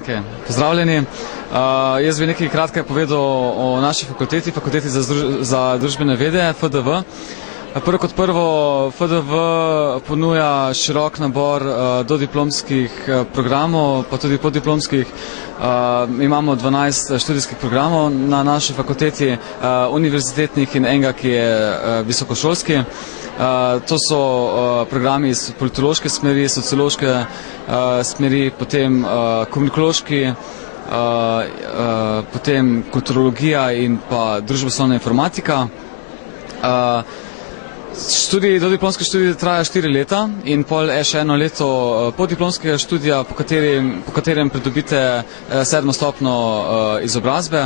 Okay. Pozdravljeni. Jaz bi nekaj kratka povedal o naši fakulteti, Fakulteti za družbene vede, FDV. Prvo kot prvo, FDV ponuja širok nabor dodiplomskih programov, pa tudi poddiplomskih. Imamo 12 študijskih programov na naši fakulteti, univerzitetnih in enega, ki je visokošolski. To so programi iz politološke smeri, sociološke smeri, potem komunikološki, potem kulturologija in pa družboslovna informatika. Dodiplomski študij traja 4 leta in pol še 1 leto poddiplomskega študija, po katerem pridobite 7. stopnjo izobrazbe.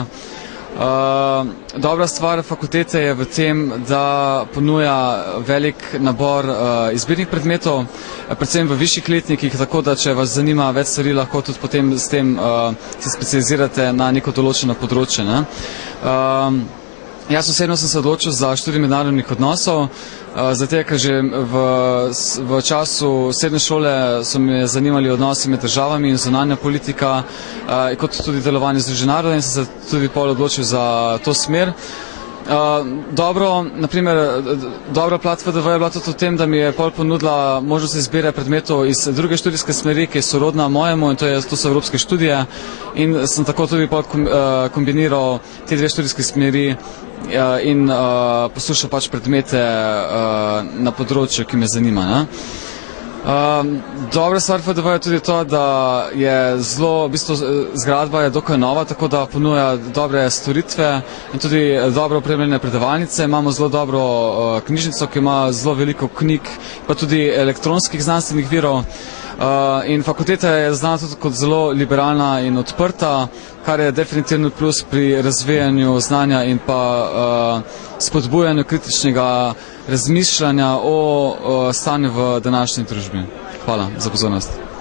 Dobra stvar fakultete je v tem, da ponuja velik nabor izbirnih predmetov, predvsem v višjih letnikih, tako da če vas zanima več stvari, lahko tudi potem s tem se specializirate na neko določeno področje. Jaz osebno sem se odločil za študij mednarodnih odnosov, zato ker že v času srednje šole so me zanimali odnosi med državami in zunanja politika, kot tudi delovanje Združenih narodov, in sem se tudi pol odločil za to smer. Dobra plat FDV je bila tudi v tem, da mi je pol ponudila možnost izbire predmetov iz druge študijske smeri, ki je sorodna mojemu, in to so evropske študije, in sem tako tudi pol kombiniral te dve študijske smeri in poslušal pač predmete na področju, ki me zanima. Dobra stvar FDV je tudi to, da je v bistvu zgradba je dokaj nova, tako da ponuja dobre storitve in tudi dobro opremljene predavalnice. Imamo zelo dobro knjižnico, ki ima zelo veliko knjig, pa tudi elektronskih znanstvenih virov. In fakulteta je znana tudi kot zelo liberalna in odprta, kar je definitivno plus pri razvijanju znanja in pa spodbujanju kritičnega razmišljanja o stanju v današnji družbi. Hvala za pozornost.